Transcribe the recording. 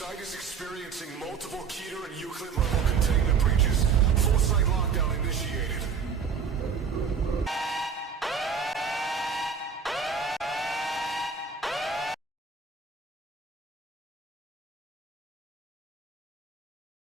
site is experiencing multiple Keter and Euclid level containment.